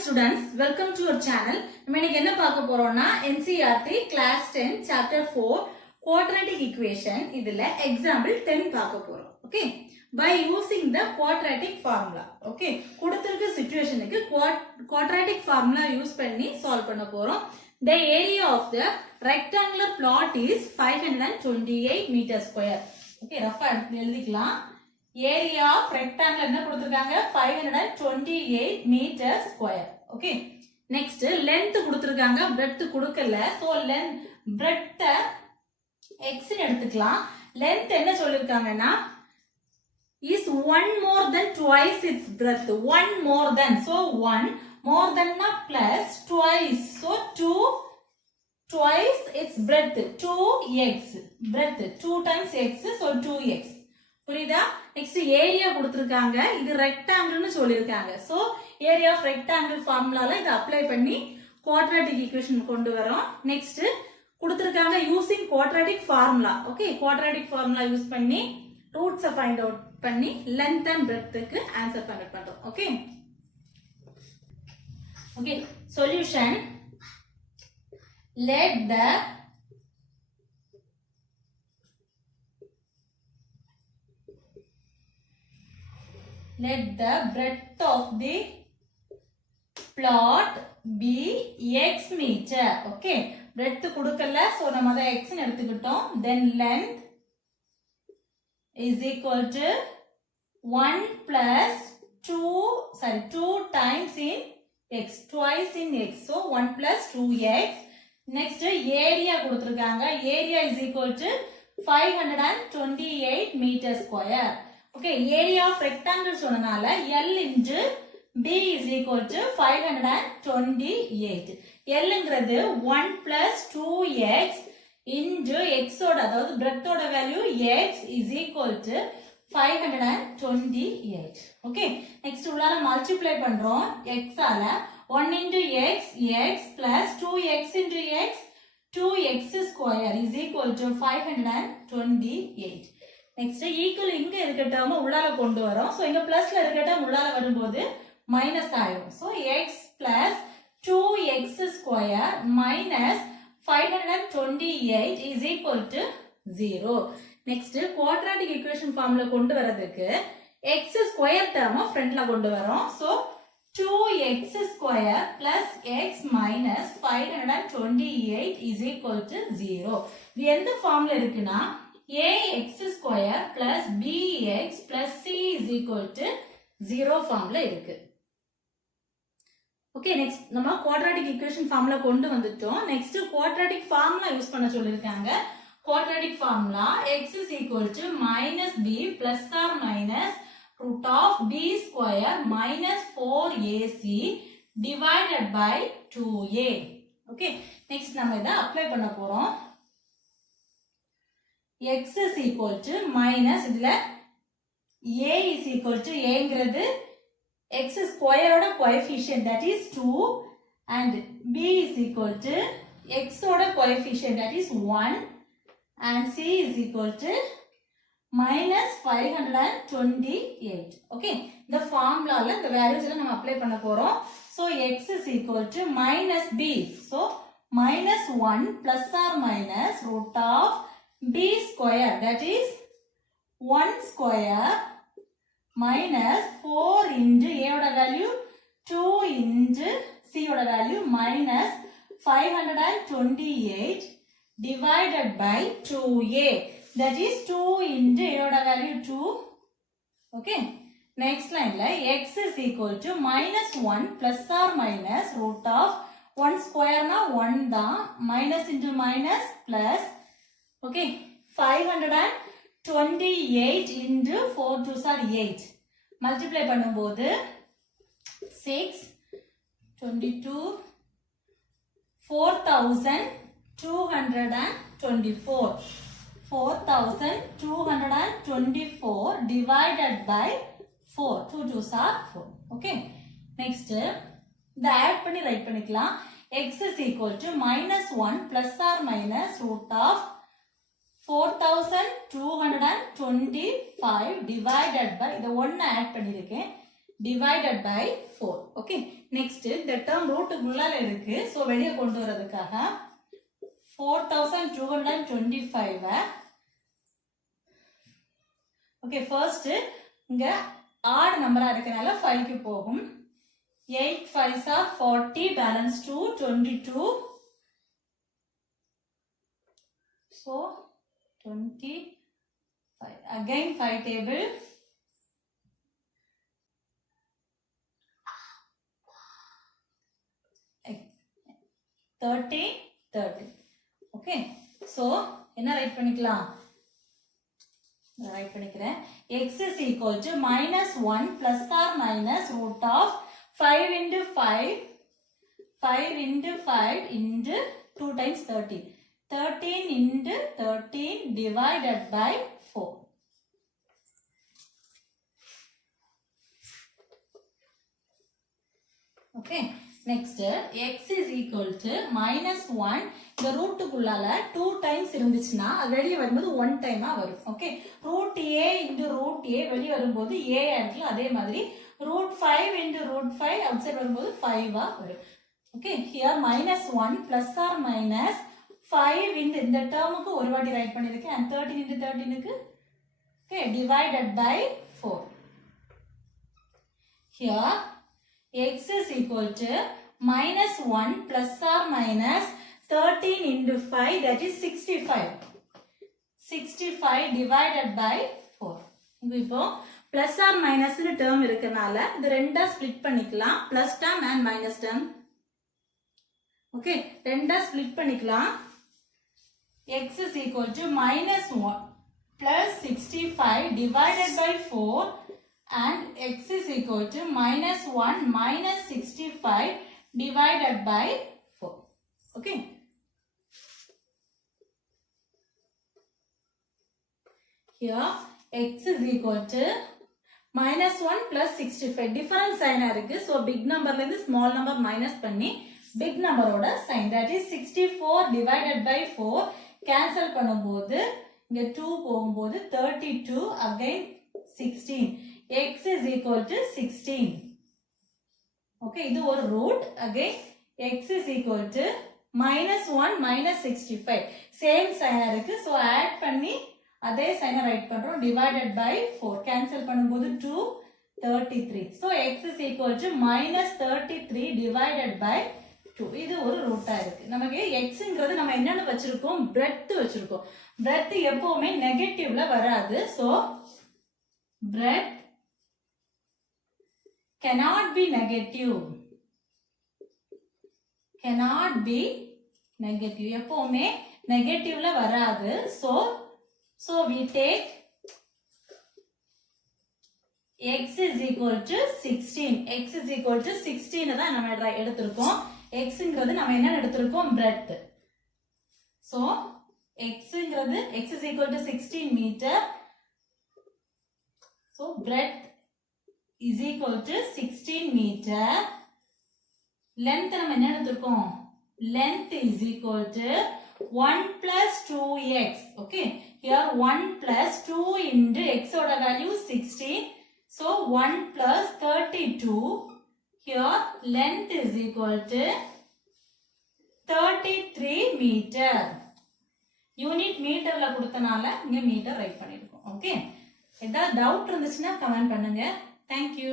students, welcome to your channel. நம்ம இன்னைக்கு என்ன பார்க்க போறோம்னா NCERT class 10 chapter 4 quadratic equation இதுல example 10 பார்க்க போறோம். Okay? By using the quadratic formula. Okay? கொடுத்திருக்க situationக்கு quadratic formula use பண்ணி solve பண்ண போறோம். The area of the rectangular plot is 528 meter square. Okay, rough எழுதிக்கலாம். Area of rectangle என்ன கொடுத்திருக்காங்க 528 meter square. Okay. Next length கொடுத்திருக்காங்க, breadth கொடுக்கல. So length breadth x ன்னு எடுத்துக்கலாம். Length என்ன சொல்லிருக்காங்கன்னா is 1 more than twice its breadth. 1 more than. So 1 more than plus twice. So 2 twice its breadth. 2x. Breadth 2 times x. So 2x. புரியுதா? Next area கொடுத்திருக்காங்க, இது ரெக்டாங்கிள்னு சொல்லிருக்காங்க. So area of rectangle ஃபார்முலால இத apply பண்ணி quadratic equation கொண்டு வரோம். Next கொடுத்திருக்காங்க using quadratic formula. Okay, quadratic formula use பண்ணி ரூட்ஸ் ஃபைண்ட் அவுட் பண்ணி லெந்த் அண்ட் பிரெத்க்கு ஆன்சர் ஃபைண்ட் பண்றோம். Okay okay solution. Let the breadth of the plot be x meter. Okay, breadth கொடுக்கல, so நம்ம அத x ன்னு எடுத்துக்கிட்டோம். Then length is equal to 1 plus 2 times in x, twice in x. So 1 plus 2x. Next area கொடுத்திருக்காங்க, area is equal to 528 meter square. Okay, area of rectangle சொன்னனால L into B is equal to 528. L ங்கிறது 1 plus 2x into x ஓட, அதாவது breadth ஓட value x is equal to 528. Okay, next உள்ளால multiply பண்றோம் x ஆல. 1 into x, x plus 2x into x, 2x square is equal to 528. Next equal இங்க இருக்க term உள்ளால கொண்டு வரோம். சோ இங்க பிளஸ்ல இருக்க டேர்ம் உள்ளால வரும்போது மைனஸ் ஆயிடும். So x plus 2x square minus 528 is equal to 0. Next quadratic equation formula கொண்டு வரதுக்கு x ஸ்கொயர் டேர்ம் ஃப்ரண்ட்ல கொண்டு வரோம். So 2x square plus x minus 528 is equal to 0. இது எந்த ஃபார்முலா இருக்குன்னா ax square plus bx plus c is equal to 0 formula இருக்கு. Okay, next நம்ம குவாட்ராட்டிக் ஈக்குவேஷன் ஃபார்முலா கொண்டு வந்துட்டோம். நெக்ஸ்ட் குவாட்ராட்டிக் ஃபார்முலா யூஸ் பண்ண சொல்லிருக்காங்க. Quadratic formula x is equal to minus b plus or minus root of b square minus 4ac divided by 2a. Okay, next நம்ம இத apply பண்ண போறோம். x is equal to minus இதுல a is equal to a ங்கிறது x square ஓட coefficient, that is 2, and b is equal to x ஓட coefficient, that is 1, and c is equal to minus 528. okay, இந்த ஃபார்முலால இந்த values எல்லாம் நம்ம apply பண்ண போறோம். so x is equal to minus b, so minus 1 plus or minus root of b square, that is 1 square minus 4 into a oda value 2 into c oda value minus 528 divided by 2a, that is 2 into a oda value 2. okay, next line la x is equal to minus 1 plus or minus root of 1 square na 1 da, minus into minus plus. okay, 528 into 4 2s are 8. multiply பண்ணும்போது 6 22 4224 4224 divided by 4. 2 2s are 4. okay, next இந்த add பண்ணி right பண்ணிக்கலாம். x is equal to minus 1 plus or minus root of 4225 divided by, இத 1 add பண்ணிருக்கேன், divided by 4. okay, next இந்த term root உள்ளால இருக்கு so வெளிய கொண்டு வரதுக்காக 4225 okay first இங்க odd number இருக்கனால 5 க்கு போகும் 8 5s are 40 balance 2 22 so 25 again 5 table 30 30 okay so என்ன ரைட் பண்ணிக்கலாம் ரைட் பண்ணிக்கிறேன் x is equal to minus 1 plus or minus root of 5 into 5 5 into 5 into 2 times 30 13 into 13 divided by 4 okay next x is equal to minus 1 இந்த ரூட்டுக்குள்ளால 2 times இருந்துச்சுன்னா அது வெளிய வரும்போது 1 time வரும் okay root a into root a வெளிய வரும்போது a இடத்துல அதே மாதிரி root 5 into root 5 outside வரும்போது 5 வரும் okay here minus 1 plus or minus 5 into இந்த டேர்முக்கு ஒரு வாட்டி ரைட் பண்ணிருக்கேன் and 13 into 13 க்கு okay divided by 4 here x is equal to minus 1 plus or minus 13 into 5 that is 65 divided by 4 இப்போ plus or minus னு term இருக்கனால இது ரெண்டா split பண்ணிக்கலாம் plus term and minus term okay ரெண்டா split பண்ணிக்கலாம் x is equal to minus 1 plus 65 divided by 4 and x is equal to minus 1 minus 65 divided by 4 okay here x is equal to minus 1 plus 65 different sign இருக்கு so big number ல இருந்து small number minus பண்ணி big number ஓட sign that is 64 divided by 4 cancel பண்ணும்போது இங்க 2 போகும்போது 32 again 16 x is equal to 16 okay இது ஒரு root again x is equal to minus 1 minus 65 same sign இருக்கு so add பண்ணி அதே sign ரைட் பண்றோம் divided by 4 cancel பண்ணும்போது 2 33 so x is equal to minus 33 divided by 2 இது ஒரு ரூட்டா இருக்கு நமக்கு xங்கிறது நம்ம என்னன்னு வச்சிருக்கோம் breadth வச்சிருக்கோம் breadth எப்பவுமே நெகட்டிவ்ல வராது so breadth cannot be negative எப்பவுமே நெகட்டிவ்ல வராது so we take x is equal to 16 தான் நம்ம எடுத்திருக்கோம் xங்கிறது நம்ம என்ன எடுத்திருக்கோம் breadth so xங்கிறது x is equal to 16 meter so breadth is equal to 16 meter length நம்ம என்ன எடுத்திருக்கோம் length is equal to 1 plus 2x okay here 1 plus 2 into x oda value 16 so 1 plus 32 here length is equal to 33 meter unit meter ல கொடுத்தனால இங்க metre right பண்ணிருக்கோம் okay ஏதாவது doubt இருந்துச்சுன்னா comment பண்ணுங்க thank you